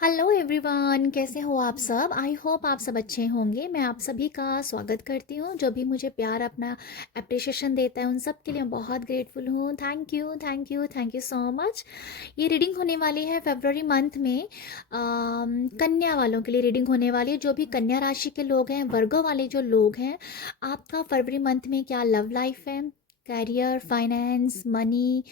Hello everyone, कैसे हो आप सब। आई होप आप सब अच्छे होंगे। मैं आप सभी का स्वागत करती हूँ। जो भी मुझे प्यार अपना अप्रिशिएशन देता है उन सब के लिए मैं बहुत ग्रेटफुल हूँ। Thank you thank you thank you so much. ये रीडिंग होने वाली है फरवरी मंथ में। कन्या वालों के लिए रीडिंग होने वाली है। जो भी कन्या राशि के लोग हैं, वर्गो वाले जो लोग हैं, आपका फरवरी मंथ में क्या लव लाइफ है, कैरियर, फाइनेंस, मनी,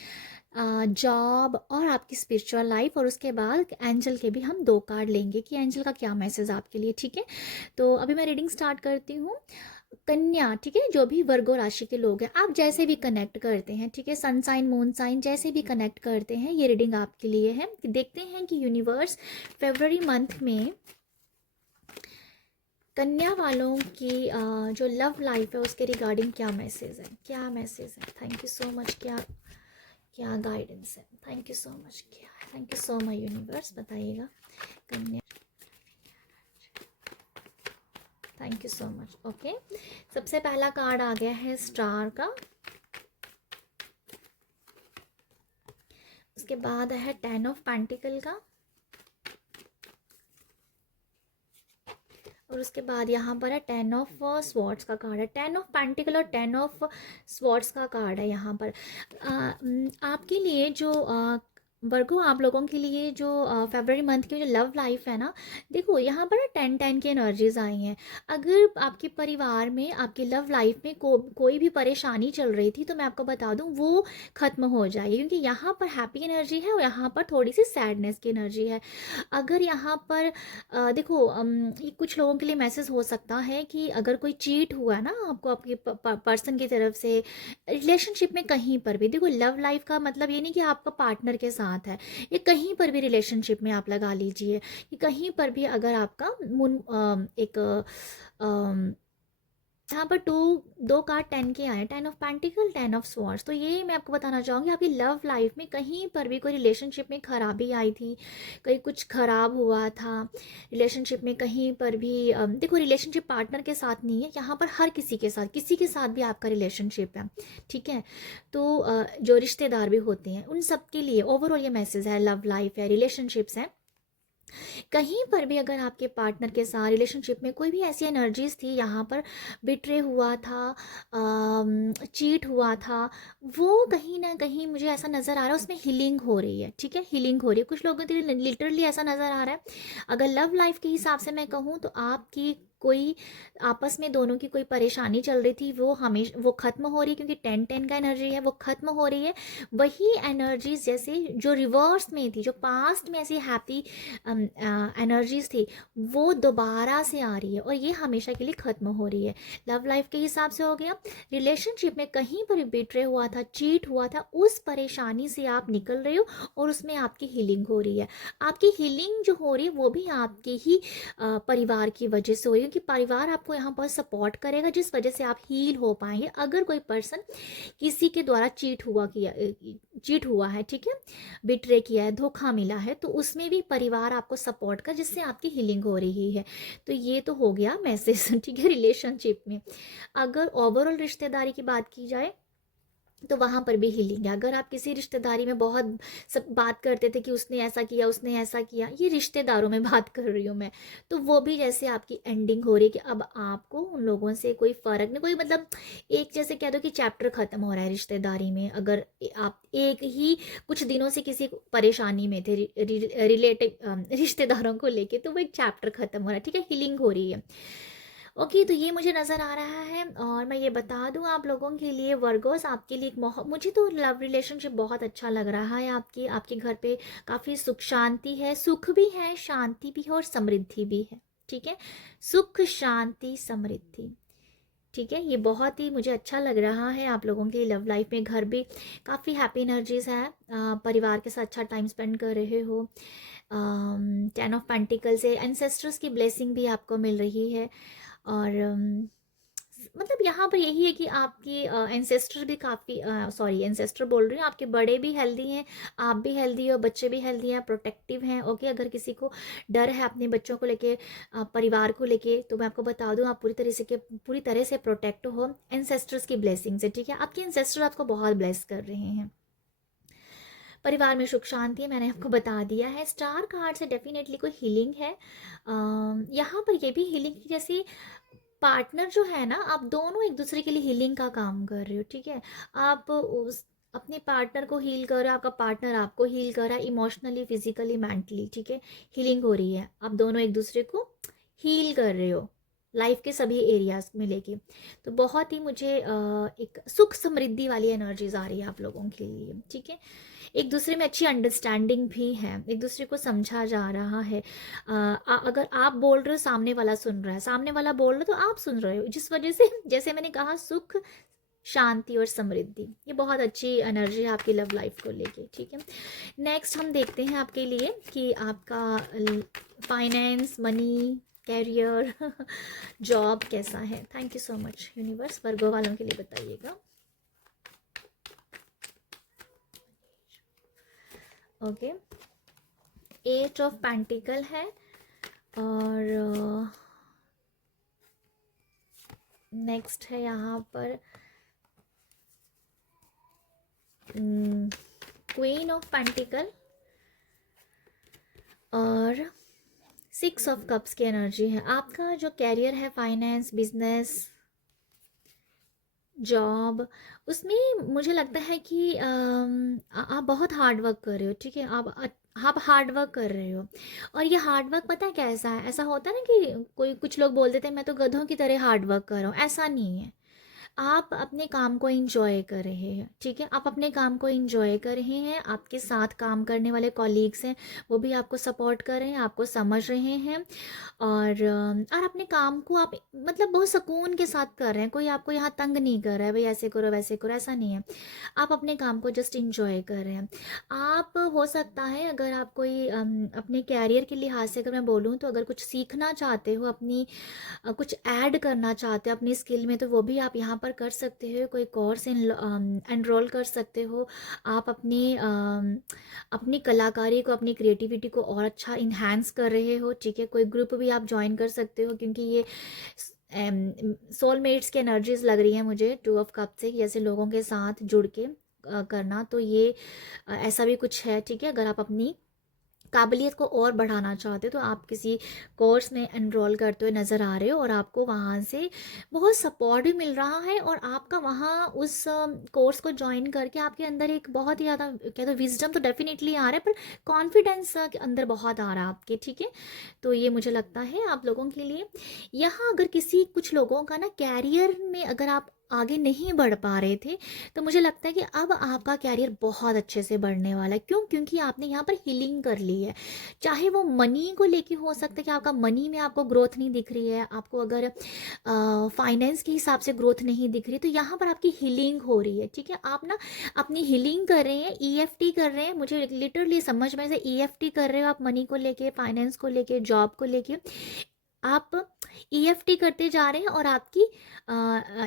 जॉब और आपकी स्पिरिचुअल लाइफ। और उसके बाद एंजल के भी हम 2 कार्ड लेंगे कि एंजल का क्या मैसेज आपके लिए। ठीक है, तो अभी मैं रीडिंग स्टार्ट करती हूँ। कन्या, ठीक है, जो भी वर्गो राशि के लोग हैं, आप जैसे भी कनेक्ट करते हैं, ठीक है, सन साइन मून साइन जैसे भी कनेक्ट करते हैं, ये रीडिंग आपके लिए है। देखते हैं कि यूनिवर्स फरवरी मंथ में कन्या वालों की जो लव लाइफ है उसके रिगार्डिंग क्या मैसेज है, क्या मैसेज है। Thank you so much. क्या क्या गाइडेंस है। Thank you so much. क्या है, thank you so much universe, बताइएगा कन्या। Thank you so much. Okay, सबसे पहला कार्ड आ गया है स्टार का। उसके बाद है 10 ऑफ पेंटिकल का। और उसके बाद यहाँ पर है 10 ऑफ स्वॉर्ड्स का कार्ड है। 10 ऑफ पेंटिकल और 10 ऑफ स्वॉर्ड्स का कार्ड है यहाँ पर। आपके लिए जो वर्गो, आप लोगों के लिए जो फरवरी मंथ की जो लव लाइफ है ना, देखो यहाँ पर 10-10 की एनर्जीज आई हैं। अगर आपके परिवार में, आपकी लव लाइफ में कोई भी परेशानी चल रही थी तो मैं आपको बता दूं वो खत्म हो जाएगी, क्योंकि यहाँ पर हैप्पी एनर्जी है और यहाँ पर थोड़ी सी सैडनेस की एनर्जी है। अगर यहाँ पर देखो, ये कुछ लोगों के लिए मैसेज हो सकता है कि अगर कोई चीट हुआ ना आपको आपके पर्सन की तरफ से रिलेशनशिप में, कहीं पर भी, देखो लव लाइफ का मतलब ये नहीं कि आपका पार्टनर के साथ है, ये कहीं पर भी रिलेशनशिप में आप लगा लीजिए कि कहीं पर भी अगर आपका एक यहाँ पर 2 कार्ड 10 के आए, 10 ऑफ पेंटिकल, 10 ऑफ स्वॉर्ड्स। तो ये मैं आपको बताना चाहूँगी, आपकी लव लाइफ में कहीं पर भी कोई रिलेशनशिप में खराबी आई थी, कहीं कुछ खराब हुआ था रिलेशनशिप में, कहीं पर भी देखो रिलेशनशिप पार्टनर के साथ नहीं है, यहाँ पर हर किसी के साथ भी आपका रिलेशनशिप है। ठीक है, तो जो रिश्तेदार भी होते हैं उन सब के लिए ओवरऑल ये मैसेज है, लव लाइफ है, रिलेशनशिप्स है। कहीं पर भी अगर आपके पार्टनर के साथ रिलेशनशिप में कोई भी ऐसी एनर्जीज थी, यहाँ पर बिट्रे हुआ था, चीट हुआ था, वो कहीं ना कहीं मुझे ऐसा नज़र आ रहा है उसमें हीलिंग हो रही है। ठीक है, हीलिंग हो रही है कुछ लोगों के लिए, लिटरली ऐसा नज़र आ रहा है। अगर लव लाइफ के हिसाब से मैं कहूँ तो आपकी कोई आपस में दोनों की कोई परेशानी चल रही थी, वो खत्म हो रही है, क्योंकि 10-10 का एनर्जी है, वो खत्म हो रही है। वही एनर्जीज जैसे जो रिवर्स में थी, जो पास्ट में ऐसी हैप्पी एनर्जीज थी, वो दोबारा से आ रही है और ये हमेशा के लिए ख़त्म हो रही है। लव लाइफ के हिसाब से हो गया। रिलेशनशिप में कहीं पर बिट्रे हुआ था, चीट हुआ था, उस परेशानी से आप निकल रहे हो और उसमें आपकी हीलिंग हो रही है। आपकी हीलिंग जो हो रही है वो भी आपके ही परिवार की वजह से हो रही है, क्योंकि परिवार आपको यहाँ पर सपोर्ट करेगा, जिस वजह से आप हील हो पाएंगे। अगर कोई पर्सन किसी के द्वारा चीट हुआ है, ठीक है, बिट्रे किया है, धोखा मिला है, तो उसमें भी परिवार आपको सपोर्ट कर, जिससे आपकी हीलिंग हो रही है। तो ये तो हो गया मैसेज ठीक है रिलेशनशिप में। अगर ओवरऑल रिश्तेदारी की बात की जाए तो वहाँ पर भी हीलिंग है। अगर आप किसी रिश्तेदारी में बहुत सब बात करते थे कि उसने ऐसा किया, उसने ऐसा किया, ये रिश्तेदारों में बात कर रही हूँ मैं, तो वो भी जैसे आपकी एंडिंग हो रही है कि अब आपको उन लोगों से कोई फ़र्क नहीं, कोई मतलब एक जैसे कह दो कि चैप्टर ख़त्म हो रहा है रिश्तेदारी में। अगर आप एक ही कुछ दिनों से किसी परेशानी में थे रिलेटिव रिश्तेदारों को लेके, तो वो एक चैप्टर ख़त्म हो रहा है। ठीक है, हीलिंग हो रही है। ओके, तो ये मुझे नज़र आ रहा है। और मैं ये बता दूं आप लोगों के लिए, वर्गोस आपके लिए मुझे तो लव रिलेशनशिप बहुत अच्छा लग रहा है। आपकी आपके घर पे काफ़ी सुख शांति है, सुख भी है, शांति भी है और समृद्धि भी है। ठीक है, सुख शांति समृद्धि। ठीक है, ये बहुत ही मुझे अच्छा लग रहा है आप लोगों के लव लाइफ में। घर भी काफ़ी हैप्पी एनर्जीज है, परिवार के साथ अच्छा टाइम स्पेंड कर रहे हो। 10 ऑफ पेंटिकल से एंसेस्टर्स की ब्लेसिंग भी आपको मिल रही है। और मतलब यहाँ पर यही है कि आपके एंसेस्टर भी काफ़ी, सॉरी एंसेस्टर बोल रही हूँ, आपके बड़े भी हेल्दी हैं, आप भी हेल्दी हो, बच्चे भी हेल्दी हैं, प्रोटेक्टिव हैं। ओके, अगर किसी को डर है अपने बच्चों को लेके, परिवार को लेके, तो मैं आपको बता दूँ आप पूरी तरह से प्रोटेक्ट हो एंसेस्टर्स की ब्लेसिंग से। ठीक है, आपके एंसेस्टर आपको बहुत ब्लेस कर रहे हैं। परिवार में सुख शांति है, मैंने आपको बता दिया है। स्टार कार्ड से डेफिनेटली कोई हीलिंग है। यहाँ पर ये भी हीलिंग की, जैसे पार्टनर जो है ना, आप दोनों एक दूसरे के लिए हीलिंग का काम कर रहे हो, ठीक है। आप उस अपने पार्टनर को हील कर रहे हो, आपका पार्टनर आपको हील कर रहा है, इमोशनली, फिजिकली, मेंटली, ठीक है। हीलिंग हो रही है, आप दोनों एक दूसरे को हील कर रहे हो लाइफ के सभी एरियाज में लेके। तो बहुत ही मुझे एक सुख समृद्धि वाली एनर्जीज आ रही है आप लोगों के लिए, ठीक है। एक दूसरे में अच्छी अंडरस्टैंडिंग भी है, एक दूसरे को समझा जा रहा है। अगर आप बोल रहे हो, सामने वाला सुन रहा है, सामने वाला बोल रहा है तो आप सुन रहे हो, जिस वजह से जैसे मैंने कहा सुख शांति और समृद्धि, ये बहुत अच्छी एनर्जी है आपकी लव लाइफ को लेके, ठीक है। नेक्स्ट हम देखते हैं आपके लिए कि आपका फाइनेंस, मनी, कैरियर, जॉब कैसा है। Thank you so much universe. Virgo वालों के लिए बताइएगा। ओके, एट ऑफ पेंटिकल है, और नेक्स्ट है यहाँ पर क्वीन ऑफ पेंटिकल और सिक्स ऑफ कप्स की एनर्जी है। आपका जो कैरियर है, फाइनेंस, बिजनेस, जॉब, उसमें मुझे लगता है कि आप बहुत हार्ड वर्क कर रहे हो, ठीक है। आप हार्ड वर्क कर रहे हो, और ये हार्ड वर्क पता है कैसा है, ऐसा होता है ना कि कोई कुछ लोग बोल देते हैं मैं तो गधों की तरह हार्ड वर्क कर रहा हूँ, ऐसा नहीं है। आप अपने काम को एंजॉय कर रहे हैं, ठीक है। आप अपने काम को एंजॉय कर रहे हैं, आपके साथ काम करने वाले कॉलीग्स हैं वो भी आपको सपोर्ट कर रहे हैं, आपको समझ रहे हैं, और अपने काम को आप मतलब बहुत सुकून के साथ कर रहे हैं। कोई आपको यहाँ तंग नहीं कर रहा है, भाई ऐसे करो वैसे करो, ऐसा नहीं है। आप अपने काम को जस्ट इंजॉय कर रहे हैं। आप, हो सकता है अगर आप कोई अपने कैरियर के लिहाज से अगर मैं बोलूँ तो अगर कुछ सीखना चाहते हो, अपनी कुछ ऐड करना चाहते हो अपनी स्किल में, तो वो भी आप यहाँ पर कर सकते हो। कोई कोर्स एनरोल कर सकते हो। आप अपनी कलाकारी को, अपनी क्रिएटिविटी को और अच्छा इन्हांस कर रहे हो, ठीक है। कोई ग्रुप भी आप ज्वाइन कर सकते हो, क्योंकि ये सोलमेट्स की एनर्जीज लग रही है मुझे टू ऑफ कप से, जैसे लोगों के साथ जुड़ के करना। तो ये ऐसा भी कुछ है, ठीक है। अगर आप अपनी काबिलियत को और बढ़ाना चाहते हो तो आप किसी कोर्स में एनरोल करते हुए नज़र आ रहे हो, और आपको वहाँ से बहुत सपोर्ट भी मिल रहा है, और आपका वहाँ उस कोर्स को ज्वाइन करके आपके अंदर एक बहुत ही ज़्यादा, क्या तो विजडम तो डेफिनेटली आ रहा है, पर कॉन्फिडेंस के अंदर बहुत आ रहा है आपके, ठीक है। तो ये मुझे लगता है आप लोगों के लिए। यहाँ अगर किसी कुछ लोगों का ना कैरियर में अगर आप आगे नहीं बढ़ पा रहे थे, तो मुझे लगता है कि अब आपका कैरियर बहुत अच्छे से बढ़ने वाला है। क्यों? क्योंकि आपने यहाँ पर हीलिंग कर ली है। चाहे वो मनी को लेके हो सकता है कि आपका मनी में आपको ग्रोथ नहीं दिख रही है, आपको अगर फाइनेंस के हिसाब से ग्रोथ नहीं दिख रही, तो यहाँ पर आपकी हीलिंग हो रही है, ठीक है। आप ना अपनी हीलिंग कर रहे हैं, ईएफटी कर रहे हैं। मुझे लिटरली समझ में से ईएफटी कर रहे हो आप, मनी को लेके, फाइनेंस को लेके, जॉब को लेके आप ईएफटी करते जा रहे हैं, और आपकी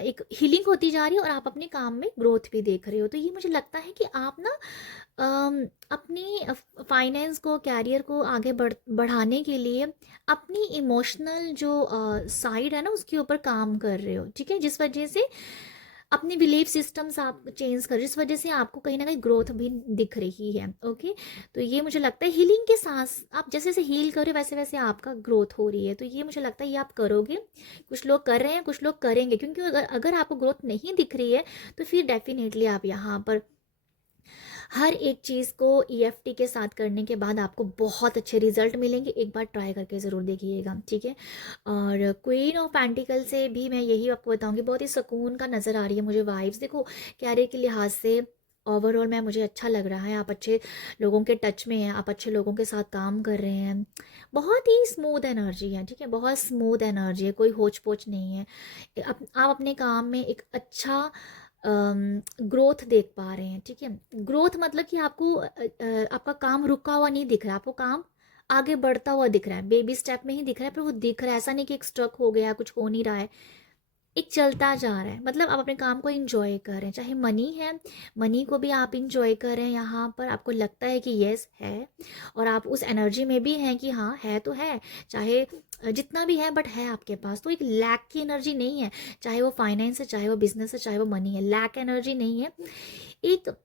एक हीलिंग होती जा रही है, और आप अपने काम में ग्रोथ भी देख रहे हो। तो ये मुझे लगता है कि आप ना अपनी फाइनेंस को, कैरियर को आगे बढ़ाने के लिए अपनी इमोशनल जो साइड है ना उसके ऊपर काम कर रहे हो, ठीक है। जिस वजह से अपने बिलीफ सिस्टम्स आप चेंज कर, जिस वजह से आपको कहीं ना कहीं ग्रोथ भी दिख रही है। ओके, तो ये मुझे लगता है हीलिंग के साथ आप जैसे जैसे हील करो वैसे वैसे आपका ग्रोथ हो रही है। तो ये मुझे लगता है ये आप करोगे। कुछ लोग कर रहे हैं, कुछ लोग करेंगे, क्योंकि अगर आपको ग्रोथ नहीं दिख रही है तो फिर डेफिनेटली आप यहाँ पर हर एक चीज़ को ईएफटी के साथ करने के बाद आपको बहुत अच्छे रिजल्ट मिलेंगे। एक बार ट्राई करके ज़रूर देखिएगा, ठीक है। और क्वीन ऑफ पेंटिकल से भी मैं यही आपको बताऊंगी, बहुत ही सुकून का नज़र आ रही है मुझे वाइब्स। देखो, कैरियर के लिहाज से ओवरऑल मैं, मुझे अच्छा लग रहा है। आप अच्छे लोगों के टच में हैं, आप अच्छे लोगों के साथ काम कर रहे हैं। बहुत ही स्मूथ एनर्जी है, ठीक है। बहुत स्मूथ एनर्जी है, कोई होच पोच नहीं है। आप अपने काम में एक अच्छा ग्रोथ देख पा रहे हैं, ठीक है। ग्रोथ मतलब कि आपको आपका काम रुका हुआ नहीं दिख रहा है, आपको काम आगे बढ़ता हुआ दिख रहा है। बेबी स्टेप में ही दिख रहा है, पर वो दिख रहा है। ऐसा नहीं कि एक स्ट्रक हो गया, कुछ हो नहीं रहा है, एक चलता जा रहा है। मतलब आप अपने काम को इंजॉय कर रहे हैं। चाहे मनी है, मनी को भी आप इंजॉय कर रहे हैं। यहाँ पर आपको लगता है कि यस है, और आप उस एनर्जी में भी हैं कि हाँ है तो है, चाहे जितना भी है बट है आपके पास। तो एक लैक की एनर्जी नहीं है, चाहे वो फाइनेंस है, चाहे वो बिजनेस है, चाहे वो मनी है। लैक एनर्जी नहीं है, एक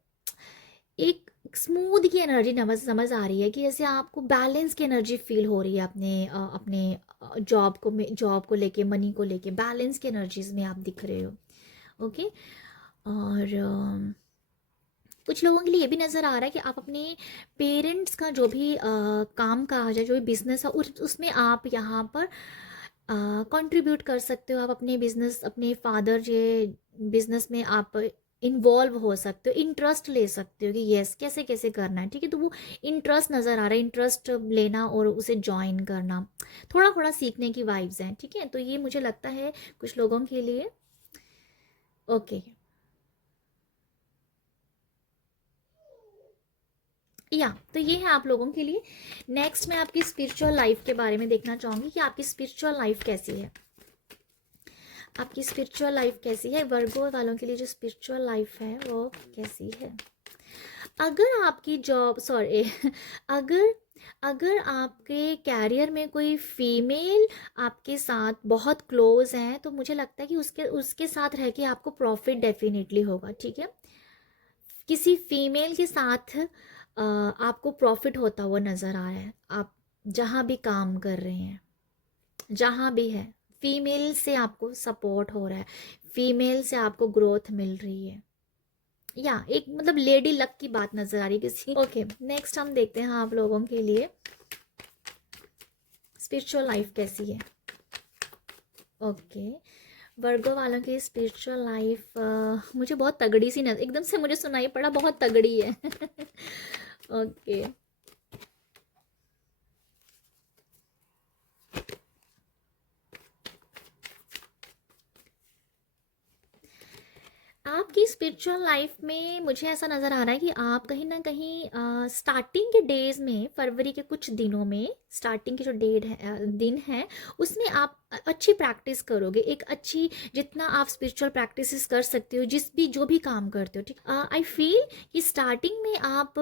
एक स्मूथ की एनर्जी समझ आ रही है कि जैसे आपको बैलेंस की एनर्जी फील हो रही है अपने जॉब को लेके, मनी को लेके बैलेंस की एनर्जीज में आप दिख रहे हो। ओके। और कुछ लोगों के लिए ये भी नज़र आ रहा है कि आप अपने पेरेंट्स का जो भी काम काज है, जो भी बिजनेस है, उसमें आप यहाँ पर कंट्रीब्यूट कर सकते हो। आप अपने बिजनेस, अपने फादर जे बिजनेस में आप इन्वॉल्व हो सकते हो, इंटरेस्ट ले सकते हो कि यस कैसे कैसे करना है। ठीक है, तो वो इंटरेस्ट नज़र आ रहा है, इंटरेस्ट लेना और उसे ज्वाइन करना, थोड़ा थोड़ा सीखने की वाइब्स हैं। ठीक है, तो ये मुझे लगता है कुछ लोगों के लिए। ओके, या तो ये है आप लोगों के लिए। नेक्स्ट मैं आपकी स्पिरिचुअल लाइफ के बारे में देखना चाहूँगी कि आपकी स्पिरिचुअल लाइफ कैसी है। आपकी स्पिरिचुअल लाइफ कैसी है, वर्गो वालों के लिए जो स्पिरिचुअल लाइफ है वो कैसी है। अगर आपकी जॉब, सॉरी अगर अगर आपके कैरियर में कोई फीमेल आपके साथ बहुत क्लोज है, तो मुझे लगता है कि उसके उसके साथ रह के आपको प्रॉफिट डेफिनेटली होगा। ठीक है, किसी फीमेल के साथ आपको प्रॉफिट होता हुआ नज़र आ रहा है। आप जहाँ भी काम कर रहे हैं, जहाँ भी है, फीमेल से आपको सपोर्ट हो रहा है, फीमेल से आपको ग्रोथ मिल रही है, या एक मतलब लेडी लक की बात नज़र आ रही है किसी। ओके, नेक्स्ट हम देखते हैं आप लोगों के लिए स्पिरिचुअल लाइफ कैसी है। ओके, वर्गो वालों की स्पिरिचुअल लाइफ मुझे बहुत तगड़ी सी नजर, एकदम से मुझे सुनाई पड़ा बहुत तगड़ी है। ओके, आपकी स्पिरिचुअल लाइफ में मुझे ऐसा नज़र आ रहा है कि आप कहीं ना कहीं स्टार्टिंग के डेज में, फरवरी के कुछ दिनों में, स्टार्टिंग के जो डेट है, दिन है, उसमें आप अच्छी प्रैक्टिस करोगे, एक अच्छी, जितना आप स्पिरिचुअल प्रैक्टिसेस कर सकते हो, जो भी काम करते हो। ठीक, आई फील कि स्टार्टिंग में आप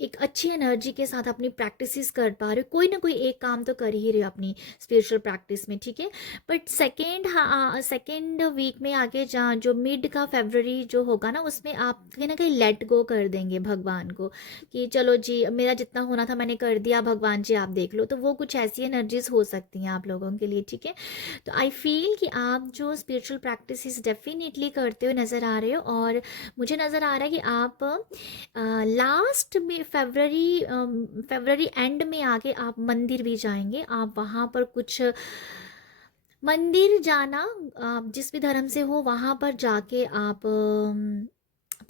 एक अच्छी एनर्जी के साथ अपनी प्रैक्टिसेस कर पा रहे हो, कोई ना कोई एक काम तो कर ही रहे हो अपनी स्पिरिचुअल प्रैक्टिस में। ठीक है, बट सेकेंड वीक में आगे जहाँ जो मिड का फरवरी जो होगा ना, उसमें आप कहीं ना कहीं लेट गो कर देंगे भगवान को कि चलो जी, मेरा जितना होना था मैंने कर दिया, भगवान जी आप देख लो। तो वो कुछ ऐसी एनर्जीज हो सकती हैं आप लोगों के लिए। ठीक है, तो आई फील कि आप जो स्पिरिचुअल प्रैक्टिसेस डेफिनेटली करते हुए नज़र आ रहे हो, और मुझे नज़र आ रहा है कि आप लास्ट में फरवरी एंड में आके आप मंदिर भी जाएंगे। आप वहाँ पर कुछ मंदिर जाना, आप जिस भी धर्म से हो वहाँ पर जाके आप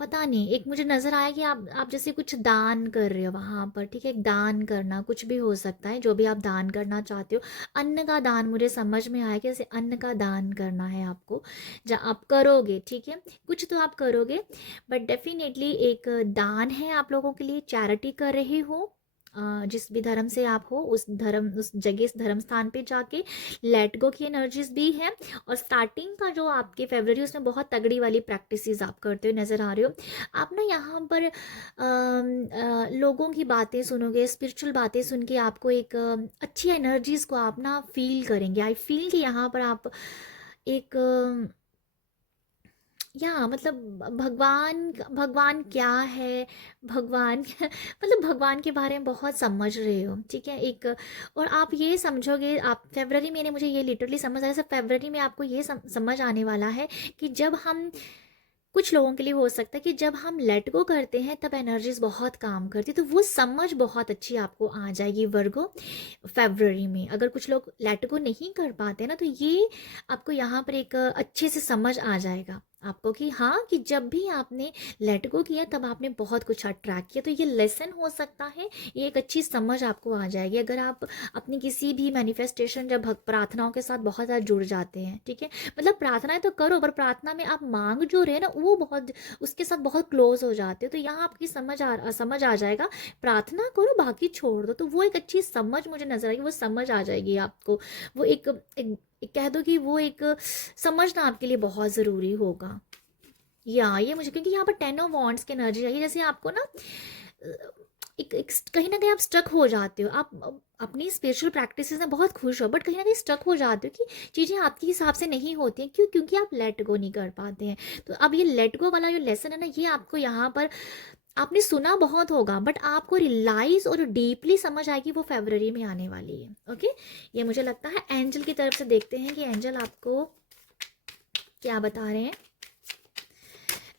पता नहीं, एक मुझे नज़र आया कि आप जैसे कुछ दान कर रहे हो वहाँ पर। ठीक है, एक दान करना कुछ भी हो सकता है, जो भी आप दान करना चाहते हो। अन्न का दान मुझे समझ में आया कि जैसे अन्न का दान करना है आपको, जहाँ आप करोगे। ठीक है, कुछ तो आप करोगे, बट डेफिनेटली एक दान है आप लोगों के लिए, चैरिटी कर रहे हो। जिस भी धर्म से आप हो, उस जगह, इस धर्म स्थान पे जाके लेट गो की एनर्जीज भी है। और स्टार्टिंग का जो आपके फरवरी, उसमें बहुत तगड़ी वाली प्रैक्टिसेस आप करते हुए नज़र आ रहे हो। आप ना यहाँ पर लोगों की बातें सुनोगे, स्पिरिचुअल बातें सुन के आपको एक अच्छी एनर्जीज को आप ना फील करेंगे। आई फील कि यहाँ पर आप एक या मतलब भगवान, भगवान क्या है, भगवान मतलब भगवान के बारे में बहुत समझ रहे हो। ठीक है, एक, और आप ये समझोगे, आप फरवरी में, मुझे ये लिटरली समझ आया, फरवरी में आपको ये समझ आने वाला है कि जब हम, कुछ लोगों के लिए हो सकता है कि जब हम लेट गो करते हैं तब एनर्जीज बहुत काम करती है, तो वो समझ बहुत अच्छी आपको आ जाएगी वर्गो फरवरी में। अगर कुछ लोग लेट गो नहीं कर पाते ना, तो ये आपको यहाँ पर एक अच्छे से समझ आ जाएगा आपको कि हाँ, कि जब भी आपने लेट गो किया तब आपने बहुत कुछ अट्रैक्ट किया। तो ये लेसन हो सकता है, ये एक अच्छी समझ आपको आ जाएगी अगर आप अपनी किसी भी मैनिफेस्टेशन, जब प्रार्थनाओं के साथ बहुत ज़्यादा जुड़ जाते हैं। ठीक है, मतलब प्रार्थनाएं तो करो, पर प्रार्थना में आप मांग जो रहे ना, वो बहुत, उसके साथ बहुत क्लोज हो जाते हो। तो यहाँ आपकी समझ आ जाएगा, प्रार्थना करो बाकी छोड़ दो। तो वो एक अच्छी समझ मुझे नजर आएगी, वो समझ आ जाएगी आपको। वो एक कह दो कि वो एक समझना आपके लिए बहुत ज़रूरी होगा। या ये मुझे, क्योंकि यहाँ पर 10 ऑफ वॉन्ड्स की एनर्जी चाहिए, जैसे आपको ना एक कहीं ना कहीं आप स्टक हो जाते हो। आप अपनी स्पिरिचुअल प्रैक्टिसेस में बहुत खुश हो, बट कहीं ना कहीं स्टक हो जाते हो कि चीज़ें आपके हिसाब से नहीं होती हैं। क्यों? क्योंकि आप लेट गो नहीं कर पाते हैं। तो अब ये लेट गो वाला जो लेसन है ना, ये आपको यहाँ पर आपने सुना बहुत होगा बट आपको रियलाइज और डीपली समझ आएगी वो फरवरी में आने वाली है। ओके, ये मुझे लगता है। एंजल की तरफ से देखते हैं कि एंजल आपको क्या बता रहे हैं।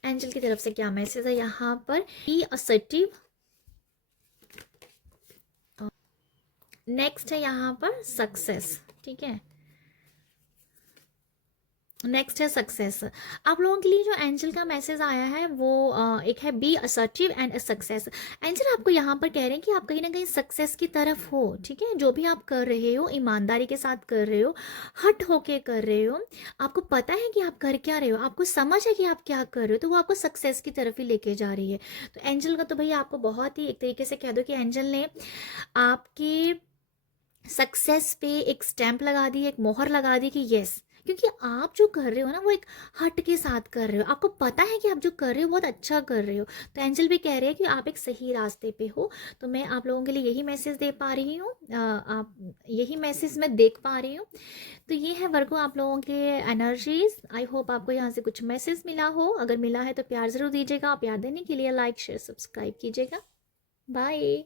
एंजल की तरफ से क्या मैसेज है यहाँ पर। B assertive. नेक्स्ट है यहाँ पर सक्सेस। ठीक है, नेक्स्ट है सक्सेस। आप लोगों के लिए जो एंजल का मैसेज आया है वो एक है be assertive and success. Angel आपको यहाँ पर कह रहे हैं कि आप कहीं ना कहीं सक्सेस की तरफ हो। ठीक है, जो भी आप कर रहे हो ईमानदारी के साथ कर रहे हो, हट होके कर रहे हो, आपको पता है कि आप कर क्या रहे हो, आपको समझ है कि आप क्या कर रहे हो, तो वो आपको सक्सेस की तरफ ही लेके जा रही है। तो एंजल का तो भैया आपको बहुत ही एक तरीके से कह दो कि एंजल ने आपके सक्सेस पे एक स्टैंप लगा दी, एक मोहर लगा दी कि यस, क्योंकि आप जो कर रहे हो ना वो एक हट के साथ कर रहे हो, आपको पता है कि आप जो कर रहे हो बहुत अच्छा कर रहे हो। तो एंजल भी कह रहे हैं कि आप एक सही रास्ते पे हो। तो मैं आप लोगों के लिए यही मैसेज दे पा रही हूँ, आप यही मैसेज मैं देख पा रही हूँ। तो ये है वर्गो आप लोगों के एनर्जीज। आई होप आपको यहाँ से कुछ मैसेज मिला हो। अगर मिला है तो प्यार ज़रूर दीजिएगा। प्यार देने के लिए लाइक शेयर सब्सक्राइब कीजिएगा। बाय।